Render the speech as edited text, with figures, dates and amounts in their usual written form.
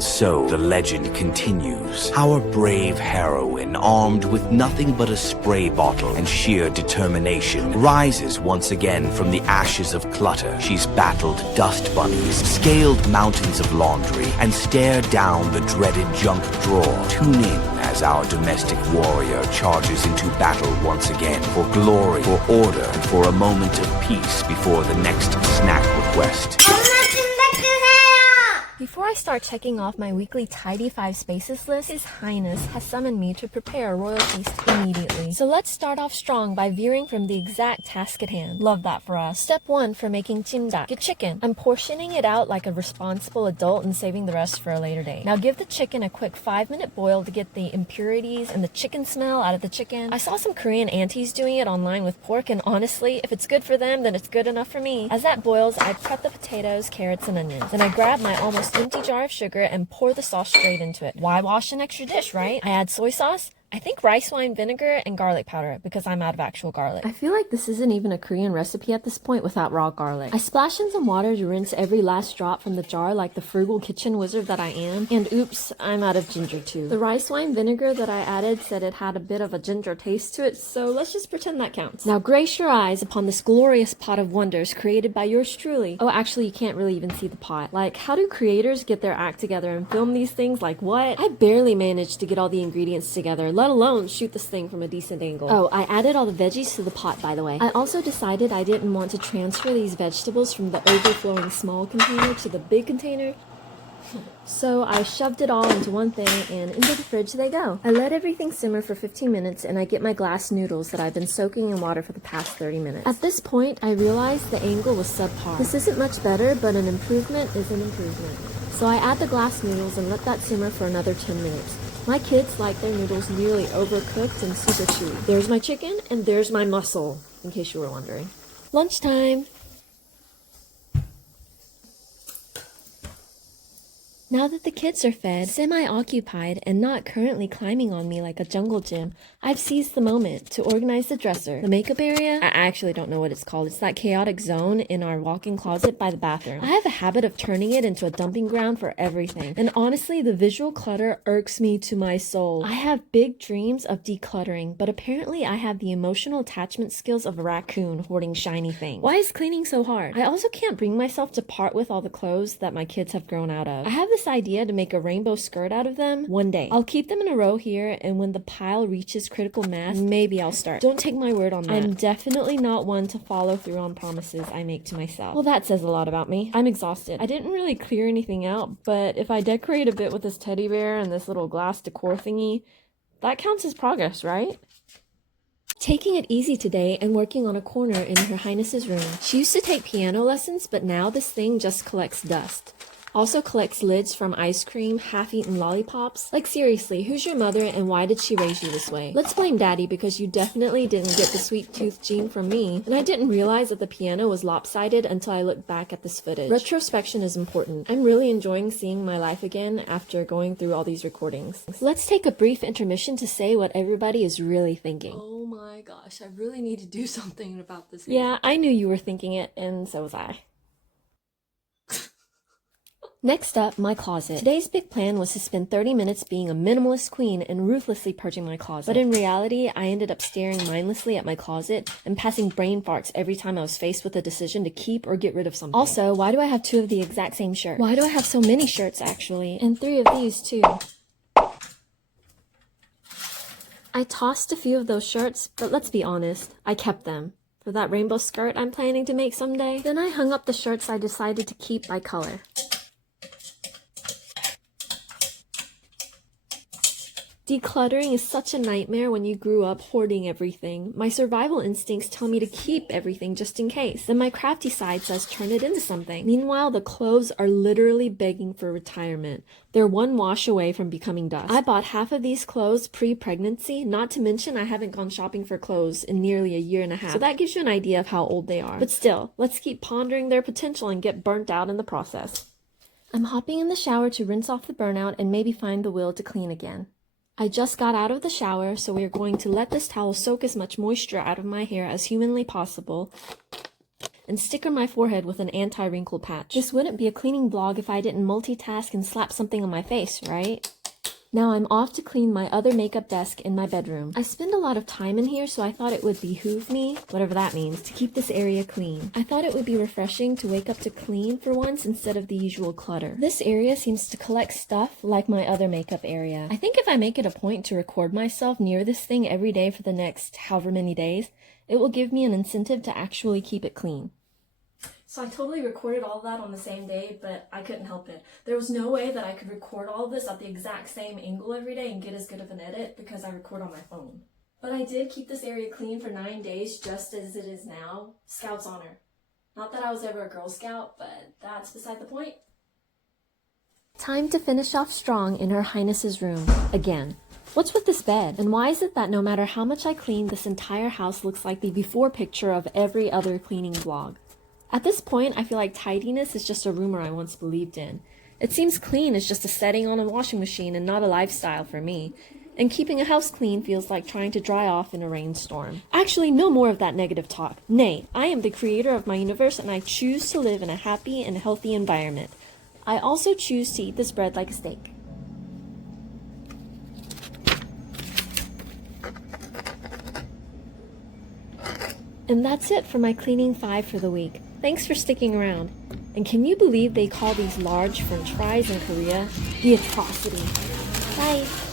And so the legend continues. Our brave heroine, armed with nothing but a spray bottle and sheer determination, rises once again from the ashes of clutter. She's battled dust bunnies, scaled mountains of laundry, and stared down the dreaded junk drawer. Tune in as our domestic warrior charges into battle once again for glory, for order, and for a moment of peace before the next snack request. Before I start checking off my weekly Tidy 5 Spaces list, His Highness has summoned me to prepare a royal feast immediately. So let's start off strong by veering from the exact task at hand. Love that for us. Step 1 for making jimdak. Get chicken. I'm portioning it out like a responsible adult and saving the rest for a later date. Now give the chicken a quick 5-minute boil to get the impurities and the chicken smell out of the chicken. I saw some Korean aunties doing it online with pork, and honestly, if it's good for them, then it's good enough for me. As that boils, I prep the potatoes, carrots, and onions. Then I grab my almost empty jar of sugar and pour the sauce straight into it. Why wash an extra dish, right? I add soy sauce, I think rice wine vinegar, and garlic powder because I'm out of actual garlic. I feel like this isn't even a Korean recipe at this point without raw garlic. I splash in some water to rinse every last drop from the jar like the frugal kitchen wizard that I am. And oops, I'm out of ginger too. The rice wine vinegar that I added said it had a bit of a ginger taste to it, so let's just pretend that counts. Now grace your eyes upon this glorious pot of wonders created by yours truly. Oh, actually you can't really even see the pot. Like, how do creators get their act together and film these things? Like what? I barely managed to get all the ingredients together, let alone shoot this thing from a decent angle. Oh, I added all the veggies to the pot, by the way. I also decided I didn't want to transfer these vegetables from the overflowing small container to the big container. So I shoved it all into one thing and into the fridge they go. I let everything simmer for 15 minutes and I get my glass noodles that I've been soaking in water for the past 30 minutes. At this point, I realized the angle was subpar. This isn't much better, but an improvement is an improvement. So I add the glass noodles and let that simmer for another 10 minutes. My kids like their noodles nearly overcooked and super chewy. There's my chicken and there's my muscle, in case you were wondering. Lunchtime! Now that the kids are fed, semi-occupied, and not currently climbing on me like a jungle gym, I've seized the moment to organize the dresser. The makeup area? I actually don't know what it's called. It's that chaotic zone in our walk-in closet by the bathroom. I have a habit of turning it into a dumping ground for everything. And honestly, the visual clutter irks me to my soul. I have big dreams of decluttering, but apparently I have the emotional attachment skills of a raccoon hoarding shiny things. Why is cleaning so hard? I also can't bring myself to part with all the clothes that my kids have grown out of. I have this idea to make a rainbow skirt out of them one day. I'll keep them in a row here, and when the pile reaches critical mass, maybe I'll start. Don't take my word on that. I'm definitely not one to follow through on promises I make to myself. Well, that says a lot about me. I'm exhausted. I didn't really clear anything out, but if I decorate a bit with this teddy bear and this little glass decor thingy, that counts as progress, right? Taking it easy today and working on a corner in Her Highness's room. She used to take piano lessons, but now this thing just collects dust. Also collects lids from ice cream, half-eaten lollipops. Like seriously, who's your mother and why did she raise you this way? Let's blame Daddy because you definitely didn't get the sweet tooth gene from me. And I didn't realize that the piano was lopsided until I looked back at this footage. Retrospection is important. I'm really enjoying seeing my life again after going through all these recordings. Let's take a brief intermission to say what everybody is really thinking. Oh my gosh, I really need to do something about this. Yeah, I knew you were thinking it, and so was I. Next up, my closet. Today's big plan was to spend 30 minutes being a minimalist queen and ruthlessly purging my closet. But in reality, I ended up staring mindlessly at my closet and passing brain farts every time I was faced with a decision to keep or get rid of something. Also, why do I have 2 of the exact same shirt? Why do I have so many shirts, actually? And 3 of these, too. I tossed a few of those shirts, but let's be honest, I kept them. For that rainbow skirt I'm planning to make someday. Then I hung up the shirts I decided to keep by color. Decluttering is such a nightmare when you grew up hoarding everything. My survival instincts tell me to keep everything just in case. Then my crafty side says turn it into something. Meanwhile, the clothes are literally begging for retirement. They're one wash away from becoming dust. I bought half of these clothes pre-pregnancy, not to mention I haven't gone shopping for clothes in nearly a year and a half. So that gives you an idea of how old they are. But still, let's keep pondering their potential and get burnt out in the process. I'm hopping in the shower to rinse off the burnout and maybe find the will to clean again. I just got out of the shower, so we are going to let this towel soak as much moisture out of my hair as humanly possible. and sticker my forehead with an anti-wrinkle patch. This wouldn't be a cleaning vlog if I didn't multitask and slap something on my face, right? Now I'm off to clean my other makeup desk in my bedroom. I spend a lot of time in here, so I thought it would behoove me, whatever that means, to keep this area clean. I thought it would be refreshing to wake up to clean for once instead of the usual clutter. This area seems to collect stuff like my other makeup area. I think if I make it a point to record myself near this thing every day for the next however many days, it will give me an incentive to actually keep it clean. So I totally recorded all of that on the same day, but I couldn't help it. There was no way that I could record all of this at the exact same angle every day and get as good of an edit because I record on my phone. But I did keep this area clean for 9 days just as it is now. Scout's honor. Not that I was ever a Girl Scout, but that's beside the point. Time to finish off strong in Her Highness's room. Again. What's with this bed? And why is it that no matter how much I clean, this entire house looks like the before picture of every other cleaning vlog? At this point, I feel like tidiness is just a rumor I once believed in. It seems clean is just a setting on a washing machine and not a lifestyle for me. And keeping a house clean feels like trying to dry off in a rainstorm. Actually, no more of that negative talk. Nay, I am the creator of my universe and I choose to live in a happy and healthy environment. I also choose to eat this bread like a steak. And that's it for my cleaning 5 for the week. Thanks for sticking around. And can you believe they call these large french fries in Korea the atrocity? Bye!